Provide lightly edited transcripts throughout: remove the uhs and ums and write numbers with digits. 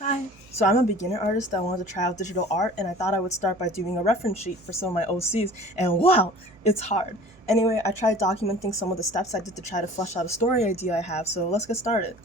Hi. So I'm a beginner artist that wanted to try out digital art, and I thought I would start by doing a reference sheet for some of my OCs, and wow, it's hard. Anyway, I tried documenting some of the steps I did to try to flesh out a story idea I have, so let's get started.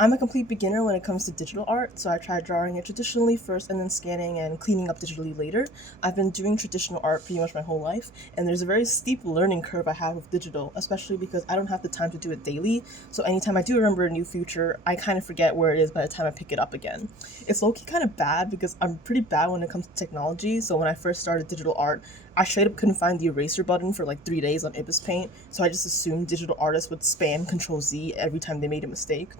I'm a complete beginner when it comes to digital art, so I tried drawing it traditionally first and then scanning and cleaning up digitally later. I've been doing traditional art pretty much my whole life, and there's a very steep learning curve I have with digital, especially because I don't have the time to do it daily, so anytime I do remember a new feature, I kind of forget where it is by the time I pick it up again. It's low-key kind of bad because I'm pretty bad when it comes to technology, so when I first started digital art, I straight up couldn't find the eraser button for like 3 days on Ibis Paint, so I just assumed digital artists would spam Control Z every time they made a mistake.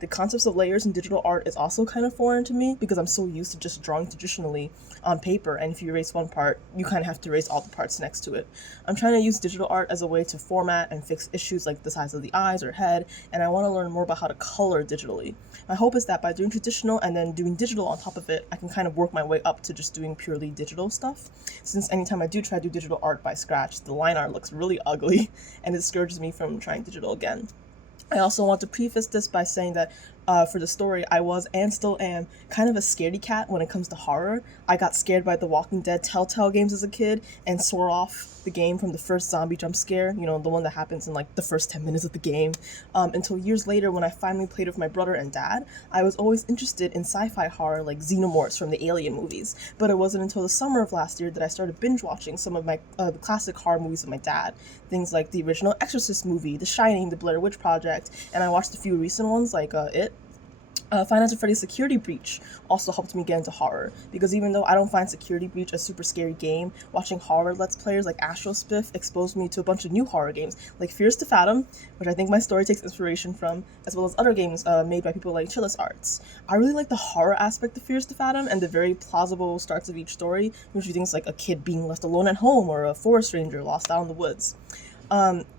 The concepts of layers in digital art is also kind of foreign to me because I'm so used to just drawing traditionally on paper, and if you erase one part, you kind of have to erase all the parts next to it. I'm trying to use digital art as a way to format and fix issues like the size of the eyes or head, and I want to learn more about how to color digitally. My hope is that by doing traditional and then doing digital on top of it, I can kind of work my way up to just doing purely digital stuff. Since anytime I do try to do digital art by scratch, the line art looks really ugly and it discourages me from trying digital again. I also want to preface this by saying that for the story, I was and still am kind of a scaredy cat when it comes to horror. I got scared by the Walking Dead Telltale games as a kid and swore off the game from the first zombie jump scare, the one that happens in like the first 10 minutes of the game, until years later when I finally played with my brother and dad. I was always interested in sci-fi horror like xenomorphs from the Alien movies, but it wasn't until the summer of last year that I started binge watching some of my the classic horror movies of my dad, things like the original Exorcist movie, The Shining, The Blair Witch Project, and I watched a few recent ones like It. Five Nights at Freddy's Security Breach also helped me get into horror, because even though I don't find Security Breach a super scary game, watching horror Let's Players like Astrospiff exposed me to a bunch of new horror games, like Fears to Fathom, which I think my story takes inspiration from, as well as other games made by people like Chillis Arts. I really like the horror aspect of Fears to Fathom and the very plausible starts of each story, which you think is like a kid being left alone at home or a forest ranger lost out in the woods.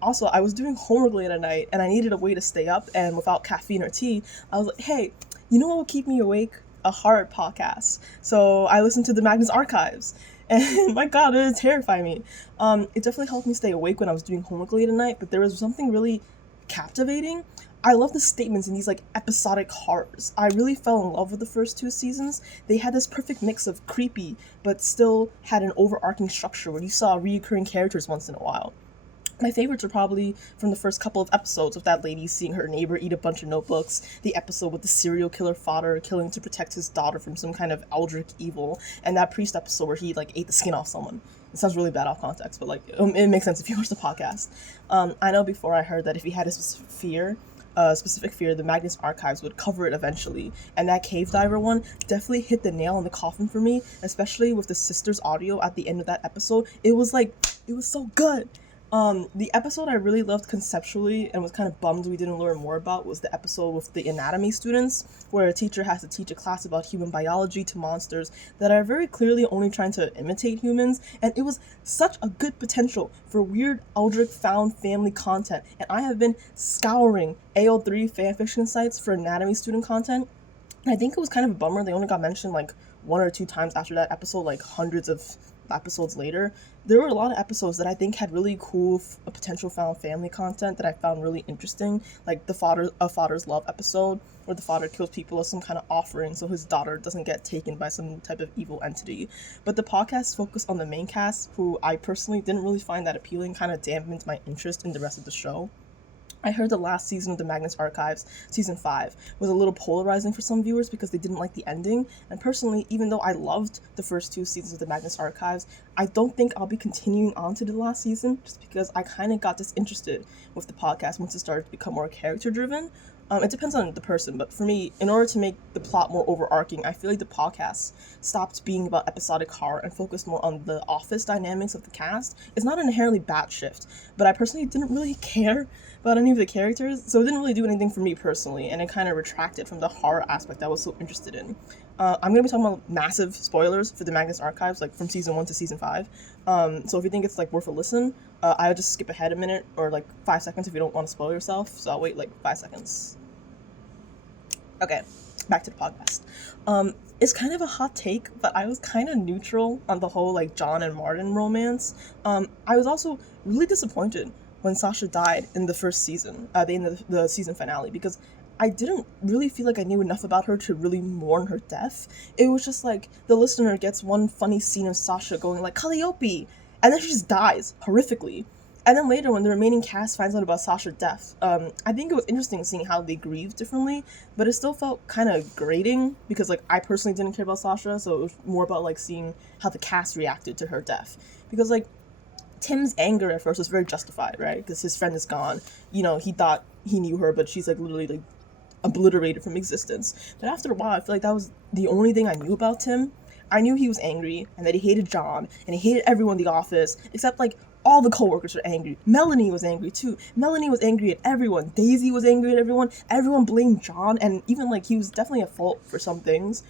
Also, I was doing homework late at night and I needed a way to stay up, and without caffeine or tea, I was like, hey, you know what will keep me awake? A horror podcast. So I listened to the Magnus Archives, and my god, it terrified me. It definitely helped me stay awake when I was doing homework late at night, but there was something really captivating. I love the statements in these like episodic horrors. I really fell in love with the first two seasons. They had this perfect mix of creepy, but still had an overarching structure where you saw reoccurring characters once in a while. My favorites are probably from the first couple of episodes, with that lady seeing her neighbor eat a bunch of notebooks, the episode with the serial killer father killing to protect his daughter from some kind of eldritch evil, and that priest episode where he like ate the skin off someone. It sounds really bad off context, but like it makes sense if you watch the podcast. I know before I heard that if he had a specific fear, the Magnus Archives would cover it eventually, and that cave diver one definitely hit the nail in the coffin for me, especially with the sister's audio at the end of that episode. It was so good. The episode I really loved conceptually and was kind of bummed we didn't learn more about was the episode with the anatomy students, where a teacher has to teach a class about human biology to monsters that are very clearly only trying to imitate humans, and it was such a good potential for weird Eldritch found family content, and I have been scouring AO3 fanfiction sites for anatomy student content, and I think it was kind of a bummer they only got mentioned like one or two times after that episode, like hundreds of episodes later. There were a lot of episodes that I think had really cool potential found family content that I found really interesting, like the father's love episode, where the father kills people as some kind of offering so his daughter doesn't get taken by some type of evil entity. But the podcast focused on the main cast, who I personally didn't really find that appealing, kind of dampened my interest in the rest of the show. I heard the last season of the Magnus Archives, season 5, was a little polarizing for some viewers because they didn't like the ending, and personally, even though I loved the first two seasons of the Magnus Archives, I don't think I'll be continuing on to the last season, just because I kind of got disinterested with the podcast once it started to become more character-driven. It depends on the person, but for me, in order to make the plot more overarching, I feel like the podcast stopped being about episodic horror and focused more on the office dynamics of the cast. It's not an inherently bad shift, but I personally didn't really care about any of the characters, so it didn't really do anything for me personally, and it kind of retracted from the horror aspect I was so interested in. I'm going to be talking about massive spoilers for the Magnus Archives, like from season 1 to season 5. So if you think it's like worth a listen, I'll just skip ahead a minute or like 5 seconds if you don't want to spoil yourself. So I'll wait like 5 seconds. Okay, back to the podcast. It's kind of a hot take, but I was kind of neutral on the whole like John and Martin romance. I was also really disappointed when Sasha died in the first season, the end of the season finale, because I didn't really feel like I knew enough about her to really mourn her death. It was just like the listener gets one funny scene of Sasha going like Calliope, and then she just dies horrifically. And then later, when the remaining cast finds out about Sasha's death, I think it was interesting seeing how they grieved differently, but it still felt kind of grating because, like, I personally didn't care about Sasha, so it was more about, like, seeing how the cast reacted to her death. Because, like, Tim's anger at first was very justified, right? Because his friend is gone. You know, he thought he knew her, but she's, like, literally, like, obliterated from existence. But after a while, I feel like that was the only thing I knew about Tim. I knew he was angry, and that he hated John, and he hated everyone in the office, except, like, all the coworkers were angry. Melanie was angry too. Melanie was angry at everyone. Daisy was angry at everyone. Everyone blamed John, and even, like, he was definitely at fault for some things.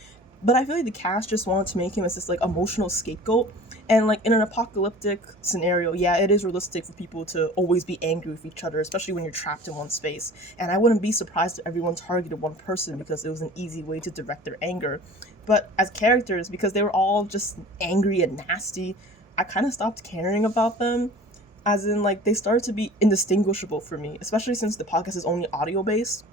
But I feel like the cast just wanted to make him as this, like, emotional scapegoat. And, like, in an apocalyptic scenario, yeah, it is realistic for people to always be angry with each other, especially when you're trapped in one space. And I wouldn't be surprised if everyone targeted one person because it was an easy way to direct their anger. But as characters, because they were all just angry and nasty, I kind of stopped caring about them. As in, like, they started to be indistinguishable for me, especially since the podcast is only audio-based.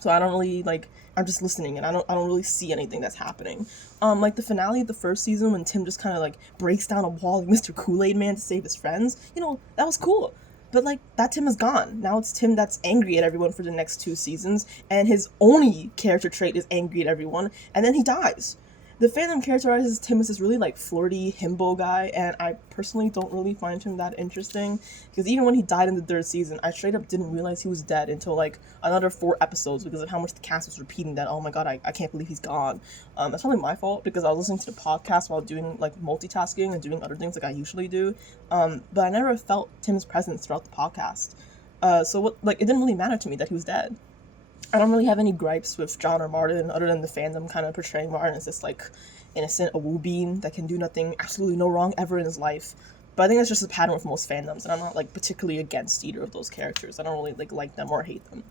So I don't really, like, I'm just listening and I don't really see anything that's happening. Like the finale of the first season when Tim just kind of, like, breaks down a wall like Mr. Kool-Aid Man to save his friends, you know, that was cool. But, like, that Tim is gone. Now it's Tim that's angry at everyone for the next 2 seasons, and his only character trait is angry at everyone, and then he dies. The fandom characterizes Tim as this really, like, flirty himbo guy, and I personally don't really find him that interesting, because even when he died in the 3rd season, I straight up didn't realize he was dead until, like, another 4 episodes, because of how much the cast was repeating that, oh my god, I can't believe he's gone. That's probably my fault, because I was listening to the podcast while doing, like, multitasking and doing other things like I usually do, but I never felt Tim's presence throughout the podcast. So, it didn't really matter to me that he was dead. I don't really have any gripes with John or Martin other than the fandom kind of portraying Martin as this, like, innocent bean that can do nothing, absolutely no wrong ever in his life. But I think that's just a pattern with most fandoms, and I'm not, like, particularly against either of those characters. I don't really, like them or hate them.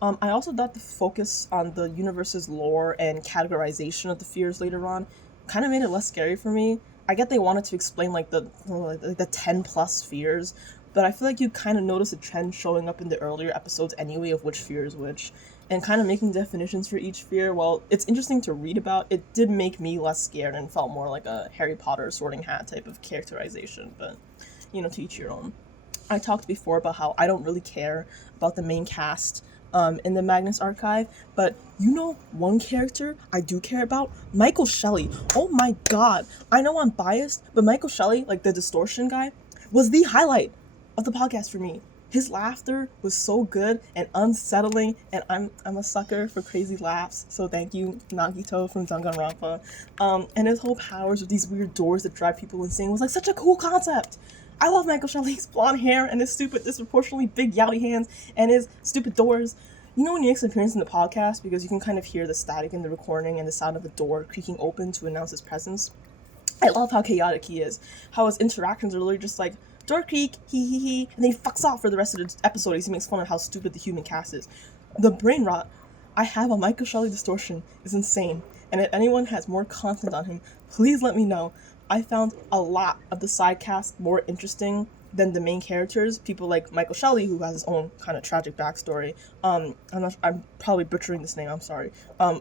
I also thought the focus on the universe's lore and categorization of the fears later on kind of made it less scary for me. I get they wanted to explain, like, the 10 plus fears, but I feel like you kind of notice a trend showing up in the earlier episodes anyway of which fear is which, and kind of making definitions for each fear. While it's interesting to read about, it did make me less scared and felt more like a Harry Potter Sorting Hat type of characterization, but, you know, to each your own. I talked before about how I don't really care about the main cast in the Magnus Archive, but you know one character I do care about? Michael Shelley. Oh my god. I know I'm biased, but Michael Shelley, like the distortion guy, was the highlight of the podcast for me. His laughter was so good and unsettling, and I'm a sucker for crazy laughs, so thank you, Nagito from Danganronpa. And his whole powers with these weird doors that drive people insane was, like, such a cool concept. I love Michael Shelley's blonde hair and his stupid, disproportionately big yaoi hands and his stupid doors. You know when he makes an appearance in the podcast, because you can kind of hear the static in the recording and the sound of a door creaking open to announce his presence? I love how chaotic he is, how his interactions are literally just like, door creak, he, and then he fucks off for the rest of the episode as he makes fun of how stupid the human cast is. The brain rot I have on Michael Shelley distortion is insane, and if anyone has more content on him, please let me know. I found a lot of the side cast more interesting than the main characters. People like Michael Shelley, who has his own kind of tragic backstory. I'm probably butchering this name, I'm sorry.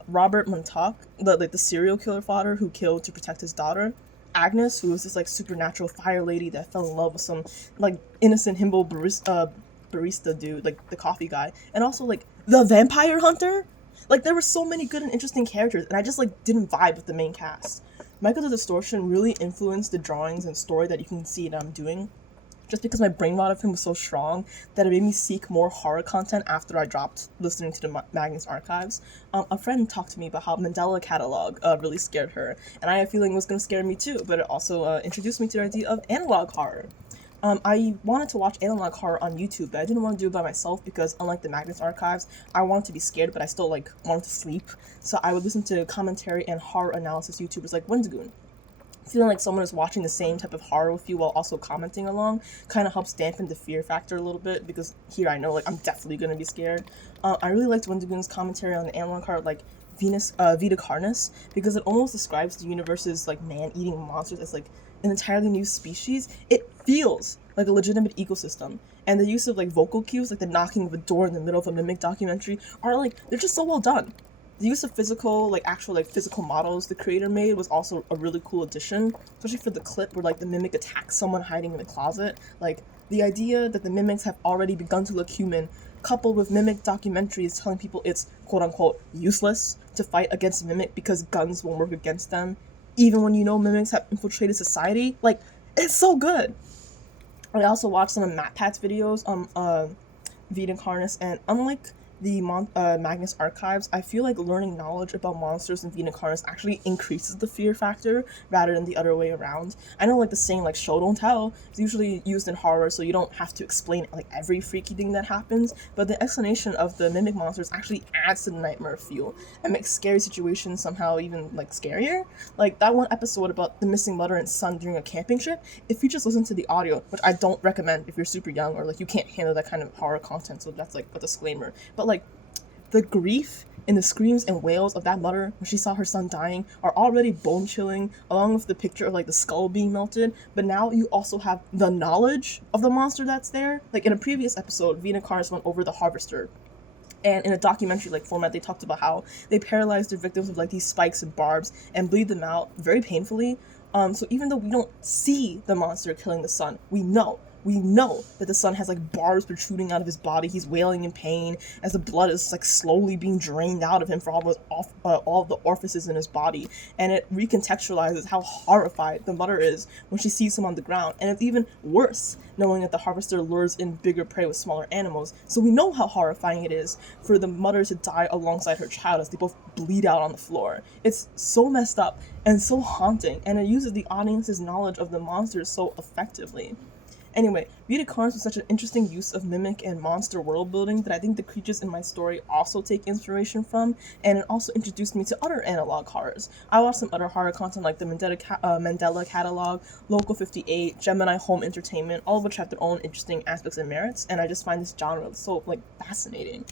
Robert Montauk, the serial killer father who killed to protect his daughter. Agnes, who was this, like, supernatural fire lady that fell in love with some, like, innocent himbo barista dude, like, the coffee guy. And also, like, the vampire hunter? Like, there were so many good and interesting characters, and I just, like, didn't vibe with the main cast. Michael the Distortion really influenced the drawings and story that you can see that I'm doing, just because my brain rot of him was so strong that it made me seek more horror content after I dropped listening to the Magnus Archives. A friend talked to me about how Mandela Catalog really scared her, and I had a feeling it was going to scare me too, but it also introduced me to the idea of analog horror. I wanted to watch analog horror on YouTube, but I didn't want to do it by myself because, unlike the Magnus Archives, I wanted to be scared, but I still, like, wanted to sleep. So I would listen to commentary and horror analysis YouTubers like Wendigoon. Feeling like someone is watching the same type of horror with you while also commenting along kind of helps dampen the fear factor a little bit, because here I know, like, I'm definitely going to be scared. I really liked Wendigoon's commentary on the analog horror, like, Vita Carnis, because it almost describes the universe's, like, man-eating monsters as, like, an entirely new species, it feels like a legitimate ecosystem. And the use of like vocal cues, like the knocking of a door in the middle of a Mimic documentary, are like, they're just so well done. The use of physical, like actual like physical models the creator made was also a really cool addition, especially for the clip where like the Mimic attacks someone hiding in the closet. Like the idea that the Mimics have already begun to look human, coupled with Mimic documentaries telling people it's quote unquote useless to fight against Mimic because guns won't work against them, even when you know Mimics have infiltrated society, like it's so good. I also watched some of MatPat's videos on Vita Carnis, and unlike the Magnus Archives, I feel like learning knowledge about monsters in Vita Carnis actually increases the fear factor rather than the other way around. I know like the saying like show don't tell is usually used in horror, so you don't have to explain like every freaky thing that happens, but the explanation of the Mimic monsters actually adds to the nightmare feel and makes scary situations somehow even like scarier. Like that one episode about the missing mother and son during a camping trip, if you just listen to the audio, which I don't recommend if you're super young or like you can't handle that kind of horror content, so that's like a disclaimer, but like the grief and the screams and wails of that mother when she saw her son dying are already bone chilling, along with the picture of like the skull being melted. But now you also have the knowledge of the monster that's there. Like in a previous episode, Vita Carnis went over the harvester, and in a documentary like format they talked about how they paralyze their victims with like these spikes and barbs and bleed them out very painfully. So even though we don't see the monster killing the son, we know that the son has like barbs protruding out of his body. He's wailing in pain as the blood is like slowly being drained out of him for all of the orifices in his body. And it recontextualizes how horrified the mother is when she sees him on the ground. And it's even worse knowing that the harvester lures in bigger prey with smaller animals. So we know how horrifying it is for the mother to die alongside her child as they both bleed out on the floor. It's so messed up and so haunting, and it uses the audience's knowledge of the monsters so effectively. Anyway, Vita Carnis was such an interesting use of Mimic and monster world building that I think the creatures in my story also take inspiration from, and it also introduced me to other analog horrors. I watched some other horror content like the Mandela Catalog, Local 58, Gemini Home Entertainment, all of which have their own interesting aspects and merits, and I just find this genre so like fascinating.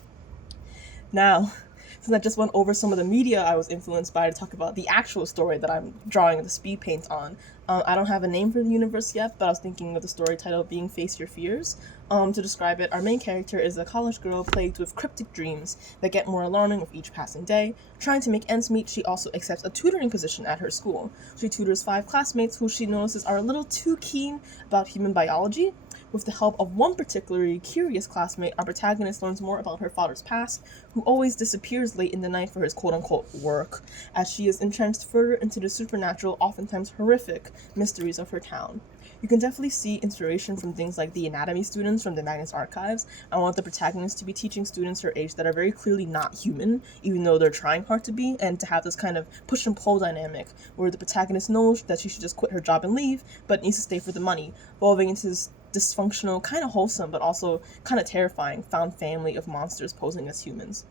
Now, since I just went over some of the media I was influenced by to talk about the actual story that I'm drawing the Speedpaint on, I don't have a name for the universe yet, but I was thinking of the story title being Face Your Fears. To describe it, our main character is a college girl plagued with cryptic dreams that get more alarming with each passing day. Trying to make ends meet, she also accepts a tutoring position at her school. She tutors 5 classmates who she notices are a little too keen about human biology. With the help of one particularly curious classmate, our protagonist learns more about her father's past, who always disappears late in the night for his quote-unquote work, as she is entrenched further into the supernatural, oftentimes horrific, mysteries of her town. You can definitely see inspiration from things like the anatomy students from the Magnus Archives. I want the protagonist to be teaching students her age that are very clearly not human, even though they're trying hard to be, and to have this kind of push and pull dynamic, where the protagonist knows that she should just quit her job and leave, but needs to stay for the money, evolving into this dysfunctional, kind of wholesome, but also kind of terrifying found family of monsters posing as humans.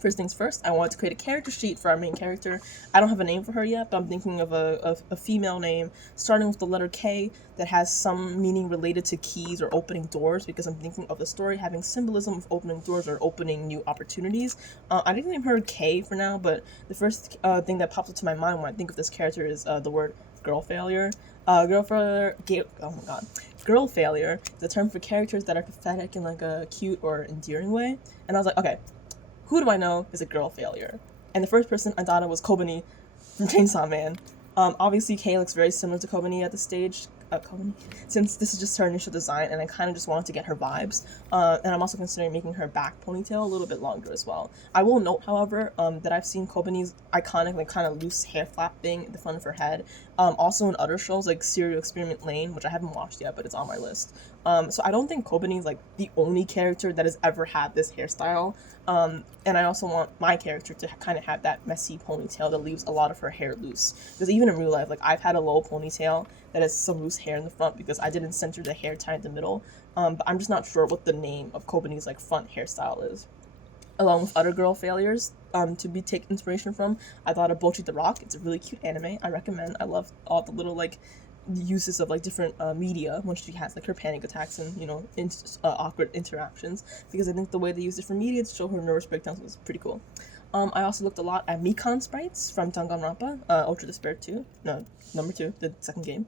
First things first, I wanted to create a character sheet for our main character. I don't have a name for her yet, but I'm thinking of a female name starting with the letter K that has some meaning related to keys or opening doors, because I'm thinking of the story having symbolism of opening doors or opening new opportunities. I didn't name her K for now, but the first thing that pops up to my mind when I think of this character is the word girl failure. Girl failure is a term for characters that are pathetic in like a cute or endearing way. And I was like, okay, who do I know is a girl failure? And the first person I thought of was Kobani from Chainsaw Man. Obviously, Kay looks very similar to Kobani at this stage, since this is just her initial design, and I kind of just wanted to get her vibes. And I'm also considering making her back ponytail a little bit longer as well. I will note, however, that I've seen Kobani's iconic, like kind of loose hair flap thing at the front of her head, also in other shows like Serial Experiment Lane, which I haven't watched yet, but it's on my list. So I don't think Kobani is like the only character that has ever had this hairstyle. And I also want my character to kind of have that messy ponytail that leaves a lot of her hair loose. Because even in real life, like I've had a low ponytail that has some loose hair in the front because I didn't center the hair tie in the middle. But I'm just not sure what the name of Kobani's like front hairstyle is. Along with other girl failures to be take inspiration from, I thought of Bochi the Rock. It's a really cute anime. I recommend. I love all the little like uses of like different media when she has like her panic attacks and awkward interactions, because I think the way they use different media to show her nervous breakdowns was pretty cool. I also looked a lot at Mikan sprites from Danganronpa, Ultra Despair 2, no, number 2, the second game,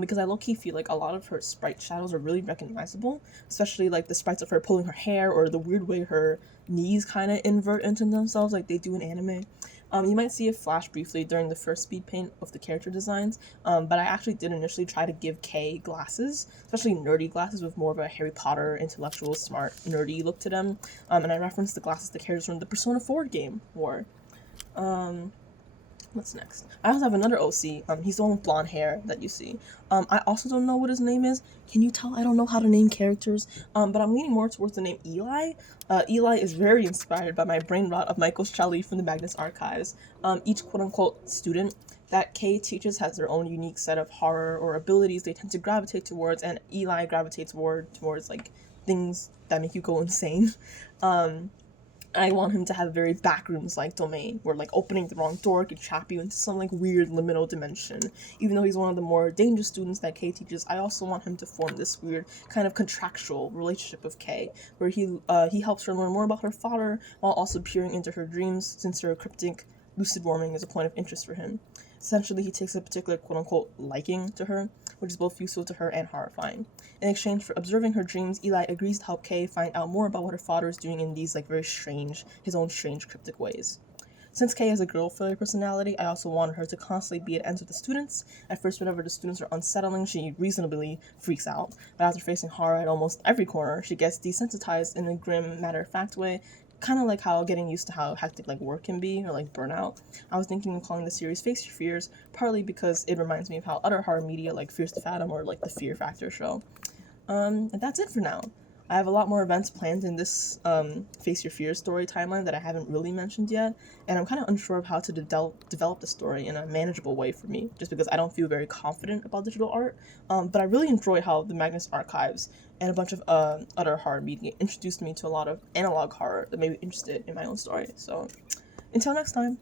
because I low-key feel like a lot of her sprite shadows are really recognizable, especially like the sprites of her pulling her hair or the weird way her knees kind of invert into themselves like they do in anime. You might see it flash briefly during the first speed paint of the character designs, but I actually did initially try to give Kay glasses, especially nerdy glasses with more of a Harry Potter, intellectual, smart, nerdy look to them, and I referenced the glasses the characters from the Persona 4 game wore. What's next? I also have another OC. He's the one with blonde hair that you see. I also don't know what his name is. Can you tell I don't know how to name characters? But I'm leaning more towards the name Eli. Eli is very inspired by my brain rot of Michael Shelley from the Magnus Archives. Each quote-unquote student that Kay teaches has their own unique set of horror or abilities they tend to gravitate towards, and Eli gravitates towards like things that make you go insane. I want him to have a very backrooms-like domain, where, like, opening the wrong door could trap you into some, like, weird liminal dimension. Even though he's one of the more dangerous students that Kay teaches, I also want him to form this weird kind of contractual relationship with Kay, where he helps her learn more about her father, while also peering into her dreams, since her cryptic lucid warming is a point of interest for him. Essentially, he takes a particular quote-unquote liking to her, which is both useful to her and horrifying. In exchange for observing her dreams, Eli agrees to help Kay find out more about what her father is doing in these, like, very strange, his own strange cryptic ways. Since Kay has a girl failure personality, I also wanted her to constantly be at ends with the students. At first, whenever the students are unsettling, she reasonably freaks out, but after facing horror at almost every corner, she gets desensitized in a grim, matter-of-fact way, kind of like how getting used to how hectic like work can be, or like burnout. I was thinking of calling the series Face Your Fears, partly because it reminds me of how other horror media like Fears to Fathom or like the Fear Factor show. And that's it for now. I have a lot more events planned in this Face Your Fears story timeline that I haven't really mentioned yet, and I'm kind of unsure of how to develop the story in a manageable way for me, just because I don't feel very confident about digital art. But I really enjoy how the Magnus Archives and a bunch of other horror media introduced me to a lot of analog horror that made me interested in my own story. So, until next time.